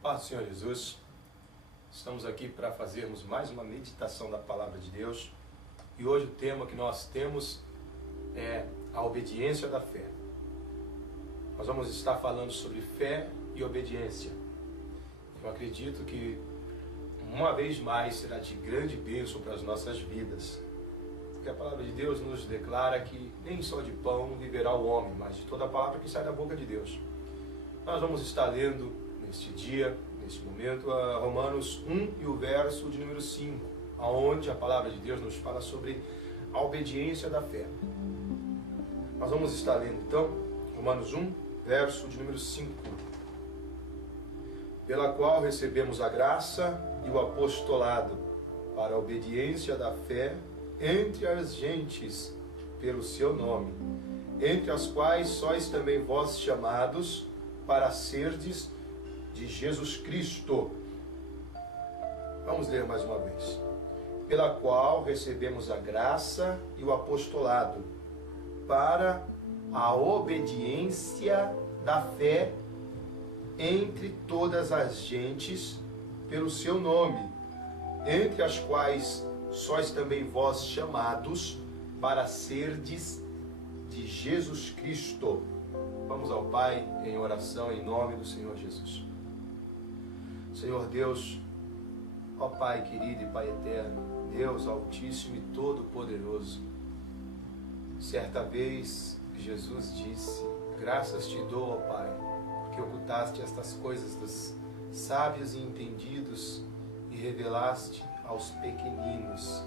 Paz do Senhor Jesus, estamos aqui para fazermos mais uma meditação da Palavra de Deus e hoje o tema que nós temos é a obediência da fé. Nós vamos estar falando sobre fé e obediência. Eu acredito que uma vez mais será de grande bênção para as nossas vidas, porque a Palavra de Deus nos declara que nem só de pão viverá o homem, mas de toda a palavra que sai da boca de Deus. Nós vamos estar lendo neste dia, neste momento, a Romanos 1 e o verso de número 5, onde a palavra de Deus nos fala sobre a obediência da fé. Nós vamos estar lendo então Romanos 1, verso de número 5, pela qual recebemos a graça e o apostolado para a obediência da fé entre as gentes pelo seu nome, entre as quais sois também vós chamados para serdes de Jesus Cristo. Vamos ler mais uma vez. Pela qual recebemos a graça e o apostolado para a obediência da fé entre todas as gentes pelo seu nome, entre as quais sois também vós chamados para serdes de Jesus Cristo. Vamos ao Pai em oração em nome do Senhor Jesus. Senhor Deus, ó Pai querido e Pai eterno, Deus altíssimo e todo-poderoso, certa vez Jesus disse: graças te dou, ó Pai, porque ocultaste estas coisas dos sábios e entendidos e revelaste aos pequeninos.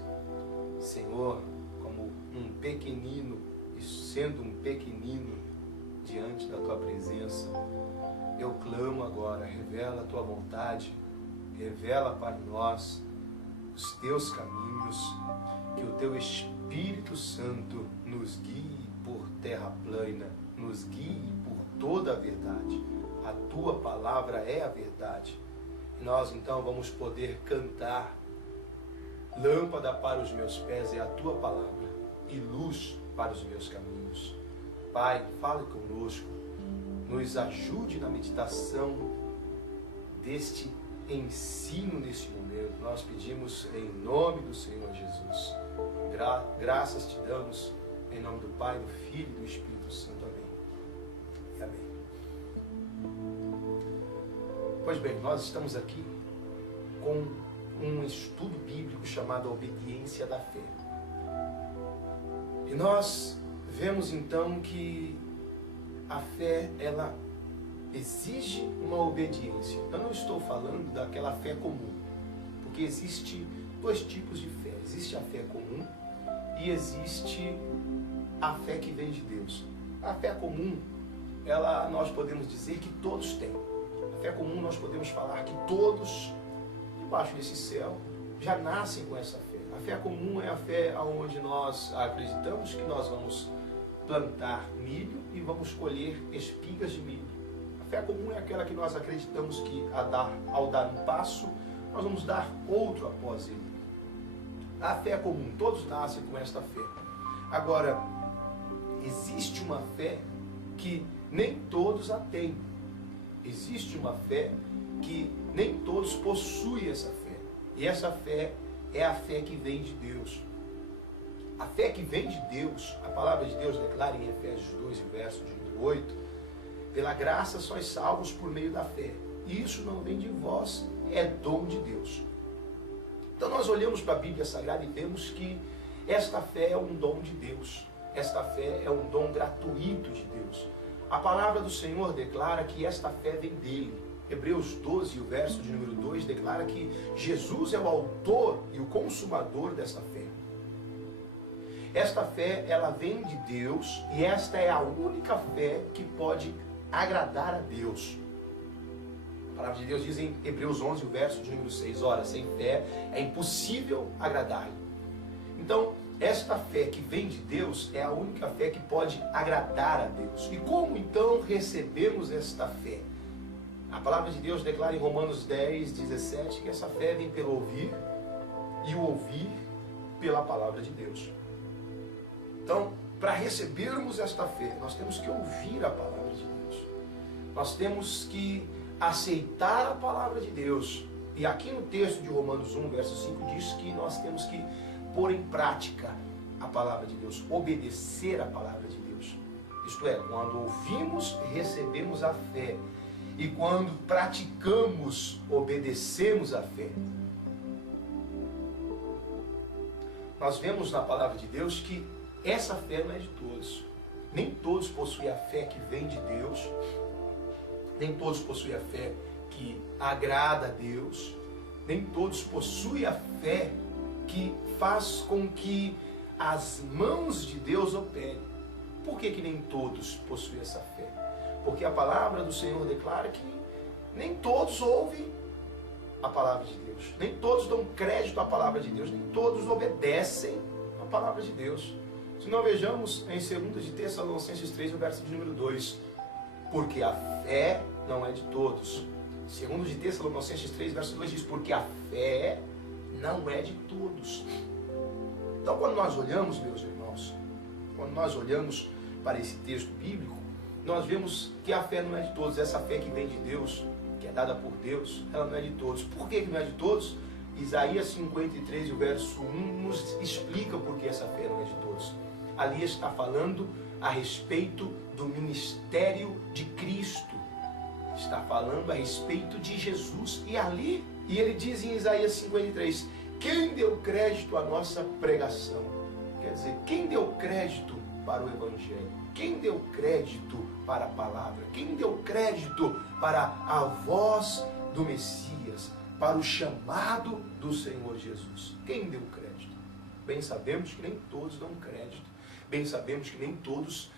Senhor, como um pequenino, e sendo um pequenino diante da tua presença, eu clamo agora, revela a tua vontade, revela para nós os teus caminhos, que o teu Espírito Santo nos guie por terra plana, nos guie por toda a verdade. A tua palavra é a verdade. E nós então vamos poder cantar: lâmpada para os meus pés é a tua palavra e luz para os meus caminhos. Pai, fale conosco, nos ajude na meditação deste ensino nesse momento. Nós pedimos em nome do Senhor Jesus. Graças te damos em nome do Pai, do Filho e do Espírito Santo. Amém. E amém. Pois bem, nós estamos aqui com um estudo bíblico chamado a obediência da fé. E nós vemos então que a fé, ela exige uma obediência. Eu não estou falando daquela fé comum, porque existe dois tipos de fé. Existe a fé comum e existe a fé que vem de Deus. A fé comum, nós podemos dizer que todos têm. A fé comum nós podemos falar que todos, debaixo desse céu, já nascem com essa fé. A fé comum é a fé onde nós acreditamos que nós vamos plantar milho e vamos colher espigas de milho. A fé comum é aquela que nós acreditamos que ao dar um passo, nós vamos dar outro após ele. A fé comum, todos nascem com esta fé. Agora, existe uma fé que nem todos a têm. Existe uma fé que nem todos possuem essa fé. E essa fé é a fé que vem de Deus. A fé que vem de Deus, a palavra de Deus declara em Efésios 2, verso de número 8, pela graça sois salvos por meio da fé. Isso não vem de vós, é dom de Deus. Então nós olhamos para a Bíblia Sagrada e vemos que esta fé é um dom de Deus. Esta fé é um dom gratuito de Deus. A palavra do Senhor declara que esta fé vem dele. Hebreus 12, o verso de número 2, declara que Jesus é o autor e o consumador desta fé. Esta fé, ela vem de Deus e esta é a única fé que pode agradar a Deus. A palavra de Deus diz em Hebreus 11, o verso de número 6, ora, sem fé é impossível agradar-lhe. Então, esta fé que vem de Deus é a única fé que pode agradar a Deus. E como então recebemos esta fé? A palavra de Deus declara em Romanos 10, 17 que essa fé vem pelo ouvir e o ouvir pela palavra de Deus. Então, para recebermos esta fé, nós temos que ouvir a palavra de Deus. Nós temos que aceitar a palavra de Deus. E aqui no texto de Romanos 1, verso 5, diz que nós temos que pôr em prática a palavra de Deus, obedecer a palavra de Deus. Isto é, quando ouvimos, recebemos a fé. E quando praticamos, obedecemos a fé. Nós vemos na palavra de Deus que essa fé não é de todos. Nem todos possuem a fé que vem de Deus. Nem todos possuem a fé que agrada a Deus. Nem todos possuem a fé que faz com que as mãos de Deus operem. Por que nem todos possuem essa fé? Porque a palavra do Senhor declara que nem todos ouvem a palavra de Deus. Nem todos dão crédito à palavra de Deus. Nem todos obedecem a palavra de Deus. Se nós vejamos em 2 de Tessalonicenses 3, o verso de número 2. Porque a fé não é de todos. 2 de Tessalonicenses 3, verso 2 diz, porque a fé não é de todos. Então, quando nós olhamos, meus irmãos, quando nós olhamos para esse texto bíblico, nós vemos que a fé não é de todos. Essa fé que vem de Deus, que é dada por Deus, ela não é de todos. Por que não é de todos? Isaías 53, o verso 1, nos explica por que essa fé não é de todos. Ali está falando a respeito do ministério de Cristo. Está falando a respeito de Jesus. E ele diz em Isaías 53, quem deu crédito à nossa pregação? Quer dizer, quem deu crédito para o Evangelho? Quem deu crédito para a palavra? Quem deu crédito para a voz do Messias? Para o chamado do Senhor Jesus? Quem deu crédito? Bem sabemos que nem todos dão crédito. Bem sabemos que nem todos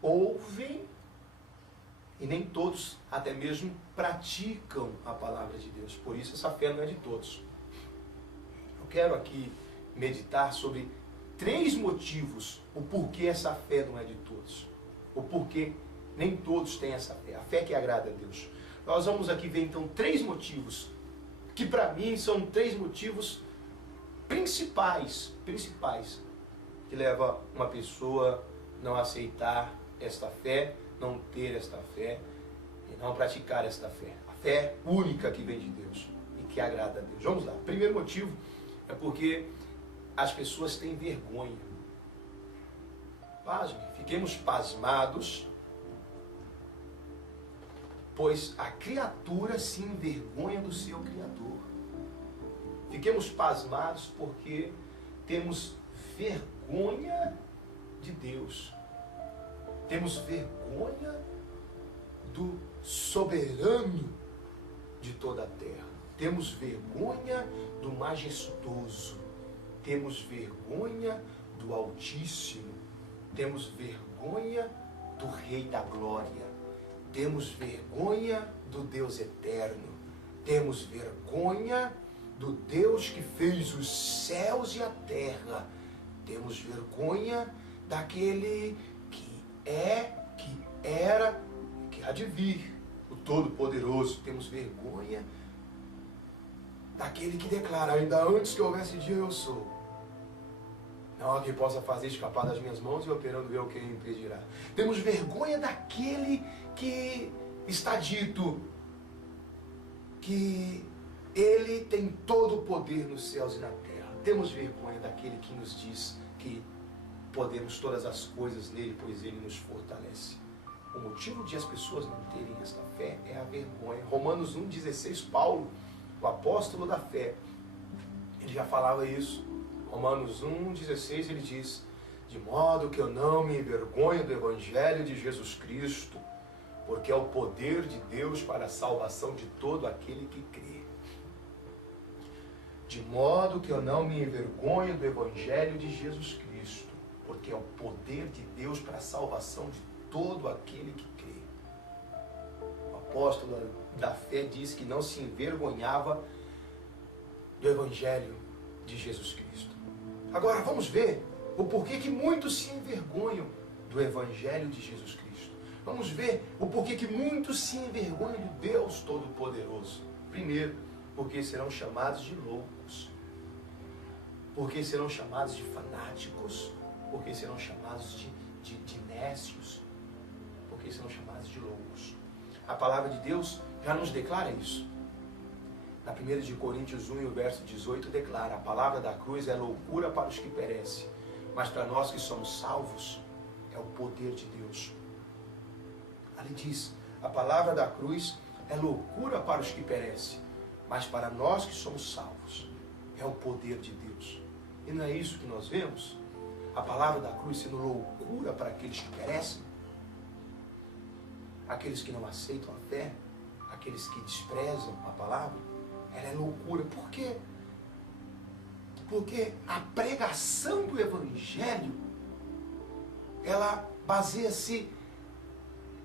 ouvem e nem todos até mesmo praticam a palavra de Deus. Por isso essa fé não é de todos. Eu quero aqui meditar sobre 3 motivos o porquê essa fé não é de todos. O porquê nem todos têm essa fé. A fé que agrada a Deus. Nós vamos aqui ver então 3 motivos que para mim são 3 motivos principais que leva uma pessoa a não aceitar esta fé, não ter esta fé e não praticar esta fé. A fé única que vem de Deus e que agrada a Deus. Vamos lá. O primeiro motivo é porque as pessoas têm vergonha. Pasmem, fiquemos pasmados, pois a criatura se envergonha do seu Criador. Fiquemos pasmados porque temos vergonha de Deus. Temos vergonha do soberano de toda a terra. Temos vergonha do majestoso. Temos vergonha do Altíssimo. Temos vergonha do Rei da Glória. Temos vergonha do Deus Eterno. Temos vergonha do Deus que fez os céus e a terra. Temos vergonha daquele que é, que era, que há de vir, o Todo-Poderoso. Temos vergonha daquele que declara, ainda antes que houvesse dia eu sou. Não há quem possa fazer escapar das minhas mãos e operando eu quem impedirá. Temos vergonha daquele que está dito que ele tem todo o poder nos céus e na terra. Temos vergonha daquele que nos diz que podemos todas as coisas nele, pois ele nos fortalece. O motivo de as pessoas não terem esta fé é a vergonha. Romanos 1,16, Paulo, o apóstolo da fé, ele já falava isso. Romanos 1,16 ele diz, de modo que eu não me envergonho do Evangelho de Jesus Cristo, porque é o poder de Deus para a salvação de todo aquele que crê. De modo que eu não me envergonho do Evangelho de Jesus Cristo, porque é o poder de Deus para a salvação de todo aquele que crê. O apóstolo da fé diz que não se envergonhava do Evangelho de Jesus Cristo. Agora vamos ver o porquê que muitos se envergonham do Evangelho de Jesus Cristo. Vamos ver o porquê que muitos se envergonham do Deus Todo-Poderoso. Primeiro, porque serão chamados de loucos. Porque serão chamados de fanáticos. Porque serão chamados de nécios. Porque serão chamados de loucos. A palavra de Deus já nos declara isso. Na 1 de Coríntios 1, e o verso 18 declara: a palavra da cruz é loucura para os que perecem, mas para nós que somos salvos, é o poder de Deus. Ali diz: a palavra da cruz é loucura para os que perecem, mas para nós que somos salvos, é o poder de Deus. E não é isso que nós vemos? A palavra da cruz sendo loucura para aqueles que perecem, aqueles que não aceitam a fé, aqueles que desprezam a palavra. Ela é loucura. Por quê? Porque a pregação do Evangelho, ela baseia-se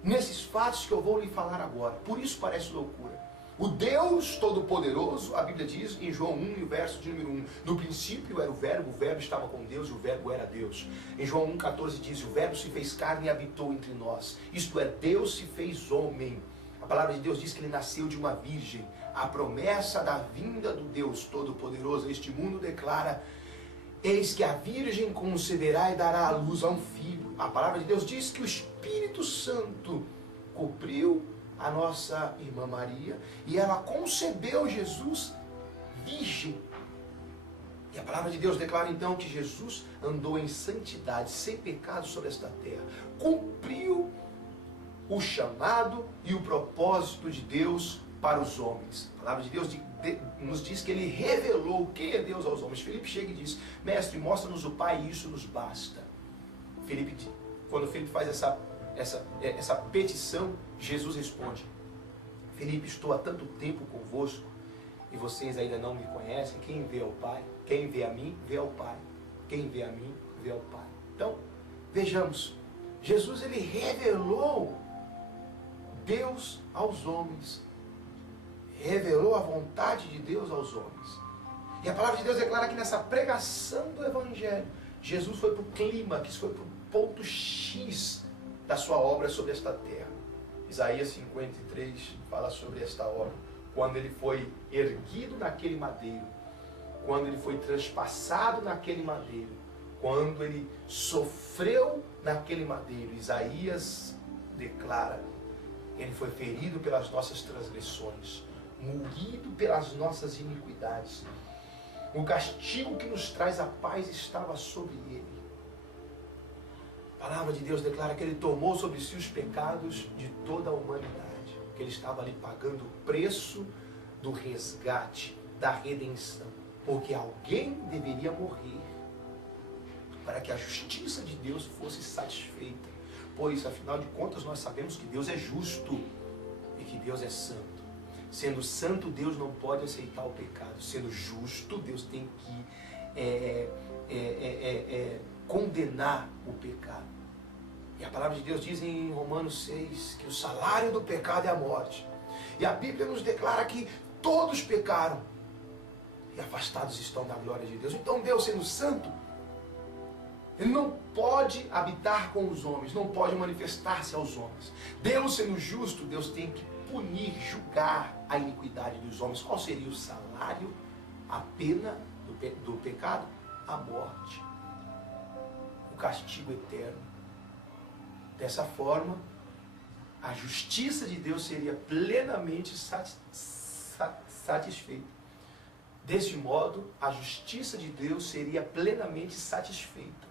nesses fatos que eu vou lhe falar agora. Por isso parece loucura. O Deus Todo-Poderoso, a Bíblia diz em João 1, verso de número 1, no princípio era o Verbo estava com Deus e o Verbo era Deus. Em João 1,14 diz: o Verbo se fez carne e habitou entre nós. Isto é, Deus se fez homem. A palavra de Deus diz que ele nasceu de uma virgem. A promessa da vinda do Deus Todo-Poderoso a este mundo declara: eis que a virgem conceberá e dará à luz a um filho. A palavra de Deus diz que o Espírito Santo cobriu a nossa irmã Maria e ela concebeu Jesus virgem. E a palavra de Deus declara então que Jesus andou em santidade, sem pecado sobre esta terra. Cumpriu o chamado e o propósito de Deus para os homens. A palavra de Deus nos diz que ele revelou quem é Deus aos homens. Filipe chega e diz: mestre, mostra-nos o Pai e isso nos basta. Quando Filipe faz essa petição, Jesus responde: Filipe, estou há tanto tempo convosco e vocês ainda não me conhecem. Quem vê ao Pai, quem vê a mim, vê ao Pai. Quem vê a mim, vê ao Pai. Então, vejamos, Jesus ele revelou Deus aos homens. Revelou a vontade de Deus aos homens. E a palavra de Deus declara que nessa pregação do Evangelho, Jesus foi para o clímax, foi para o ponto X da sua obra sobre esta terra. Isaías 53 fala sobre esta obra. Quando ele foi erguido naquele madeiro, quando ele foi transpassado naquele madeiro, quando ele sofreu naquele madeiro, Isaías declara: ele foi ferido pelas nossas transgressões, moído pelas nossas iniquidades. O castigo que nos traz a paz estava sobre ele. A palavra de Deus declara que ele tomou sobre si os pecados de toda a humanidade. Que ele estava ali pagando o preço do resgate, da redenção. Porque alguém deveria morrer para que a justiça de Deus fosse satisfeita. Pois, afinal de contas, nós sabemos que Deus é justo e que Deus é santo. Sendo santo, Deus não pode aceitar o pecado. Sendo justo, Deus tem que condenar o pecado. E a palavra de Deus diz em Romanos 6 que o salário do pecado é a morte. E a Bíblia nos declara que todos pecaram e afastados estão da glória de Deus. Então Deus, sendo santo, ele não pode habitar com os homens, não pode manifestar-se aos homens. Deus, sendo justo, Deus tem que punir, julgar a iniquidade dos homens. Qual seria o salário, a pena do pecado? A morte, o castigo eterno. Dessa forma, a justiça de Deus seria plenamente satisfeita. Desse modo, a justiça de Deus seria plenamente satisfeita.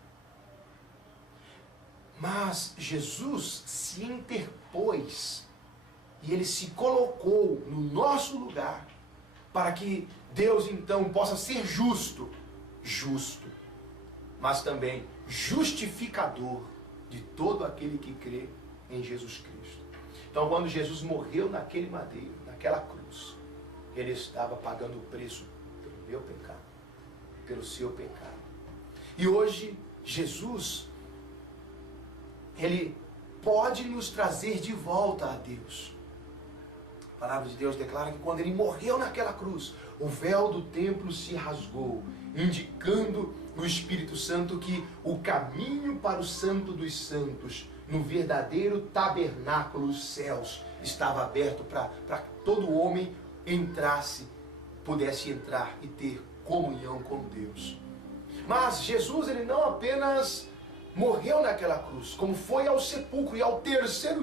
Mas Jesus se interpôs e ele se colocou no nosso lugar para que Deus então possa ser justo, mas também justificador de todo aquele que crê em Jesus Cristo. Então, quando Jesus morreu naquele madeiro, naquela cruz, ele estava pagando o preço pelo meu pecado, pelo seu pecado. E hoje, Jesus, ele pode nos trazer de volta a Deus. A palavra de Deus declara que quando ele morreu naquela cruz, o véu do templo se rasgou, indicando no Espírito Santo que o caminho para o Santo dos Santos, no verdadeiro tabernáculo dos céus, estava aberto para que todo homem pudesse entrar e ter comunhão com Deus. Mas Jesus, ele não apenas morreu naquela cruz, como foi ao sepulcro e ao terceiro